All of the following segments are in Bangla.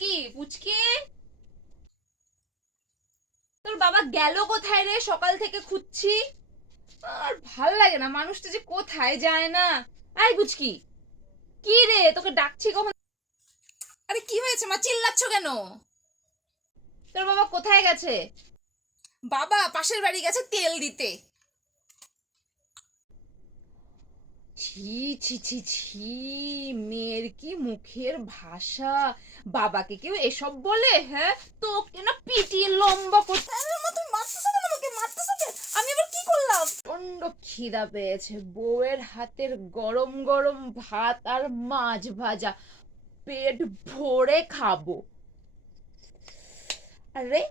পুচকি পুচকি, তোর বাবা গেল কোথায় রে? সকাল থেকে খুঁজছি, আর ভাল লাগে না, মানুষটা যে কোথায় যায় না। আই পুচকি, কি রে, তোকে ডাকছি কখন। আরে কি হয়েছে মা, চিল্লাচ্ছ কেন? তোর বাবা কোথায় গেছে? বাবা পাশের বাড়ি গেছে তেল দিতে। ছি ছি ছি ছি, মেয়ের কি মুখের ভাষা! বাবাকে কেউ এসব বলে? হ্যাঁ, তোকে না পিটিয়ে লম্বা করতে। আরে মা, তুমি মারতেছো কেন আমাকে? মারতেছো কেন? আমি আবার কি করলাম? প্রচন্ড খিদা পেয়েছে, বউয়ের হাতের গরম গরম ভাত আর মাছ ভাজা পেট ভরে খাবো। আরে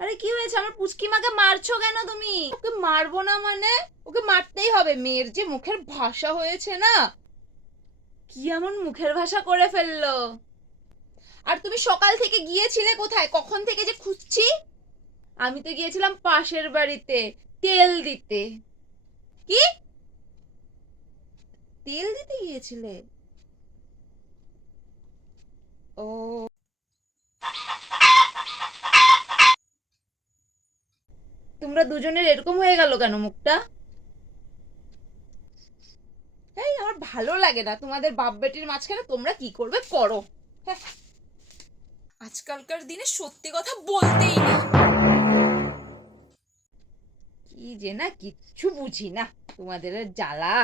আরে কি হয়েছে? আমার পুচকি মাকে মারছো কেন তুমি? ওকে মারবো না মানে? ওকে মারতেই হবে, মেয়ের যে মুখের ভাষা হয়েছে না। কি এমন মুখের ভাষা করে ফেললো? আর তুমি সকাল থেকে গিয়েছিলে কোথায়? কখন থেকে যে খুঁজছি। আমি তো গিয়েছিলাম পাশের বাড়িতে তেল দিতে। কি? তেল দিতে গিয়েছিলে? ও, তোমরা দুজনের এরকম হয়ে গেল কেন মুখটা? এই আমার ভালো লাগে না তোমাদের বাপ বেটির মাঝখানে, তোমরা কি করবে করো। হ্যাঁ। আজকালকার দিনে সত্যি কথা বলতেই নেই। কি যে না, কিচ্ছু বুঝি না তোমাদের জ্বালা।